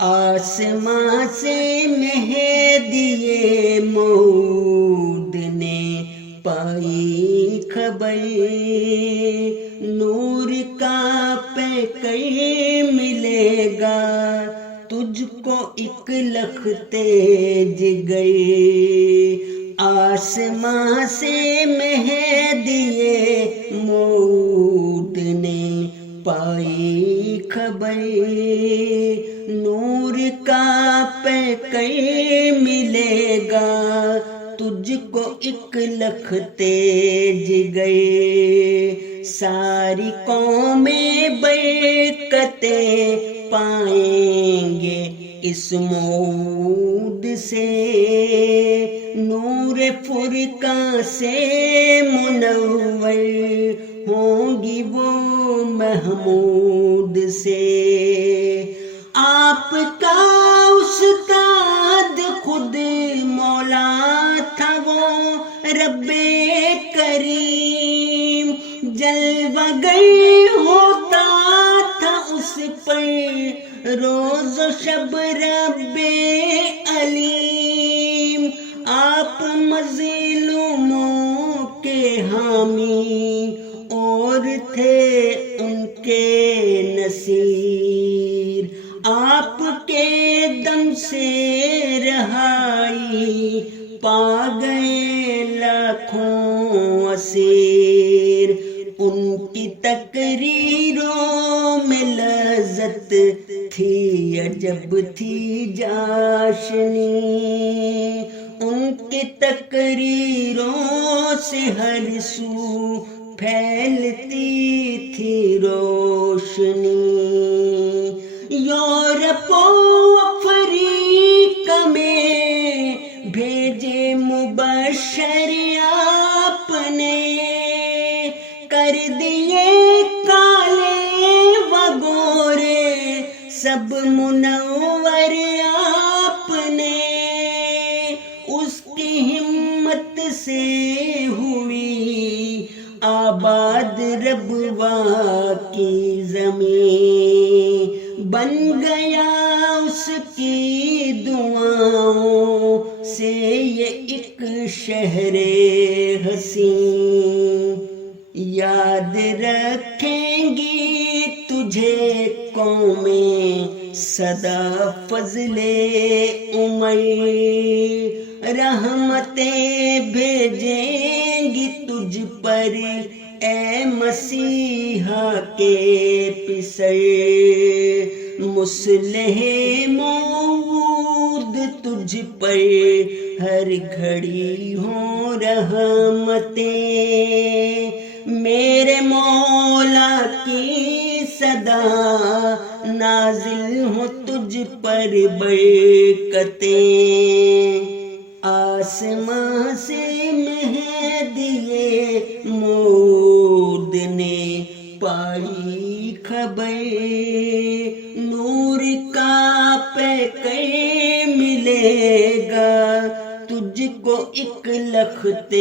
آسماں سے مہدی موعود نے پائی خبر، نور کا پیکر ملے گا تجھ کو ایک لخت جگر۔ آسماں سے مہدی موعود نے پائی خبر، نور کا پیکر ملے گا تجھ کو ایک لخت جگر۔ ساری قومیں برکتیں پائیں گے اس موعود سے، نور فرقاں سے منور ہوں گی وہ محمود سے۔ آپ کا استاد خود مولا تھا وہ رب کریم، جلوہ گر ہوتا تھا اس پر روز و شب رب علیم۔ آپ مظلوموں کے حامی اور تھے ان کے نصیر، آپ کے دم سے رہائی پا گئے لاکھوں اسیر۔ ان کی تقریروں میں لذت تھی عجب تھی جاشنی، ان کی تقریروں سے ہر سو پھیلتی تھی روشنی۔ یورپ و افریقہ میں بھیجے مبشر آپ نے، کر دیے کالے و گورے سب منور آپ نے۔ اس کی ہمت سے ہوئی آباد ربوا کی زمین، بن گیا اس کی دعاؤں سے یہ ایک شہر حسین۔ یاد رکھیں گی تجھے قومیں سدا فضل عمر، رحمتیں بھیجیں گی تجھ پر اے مسیحا کے پسر۔ مصلح موعود تجھ پر ہر گھڑی ہوں رحمتیں، میرے مولا کی صدا نازل ہو تجھ پر برکتیں۔ آسماں سے مہدی موعود نے پائی خبر، نور کا پیکر ملے گا تجھ کو ایک لخت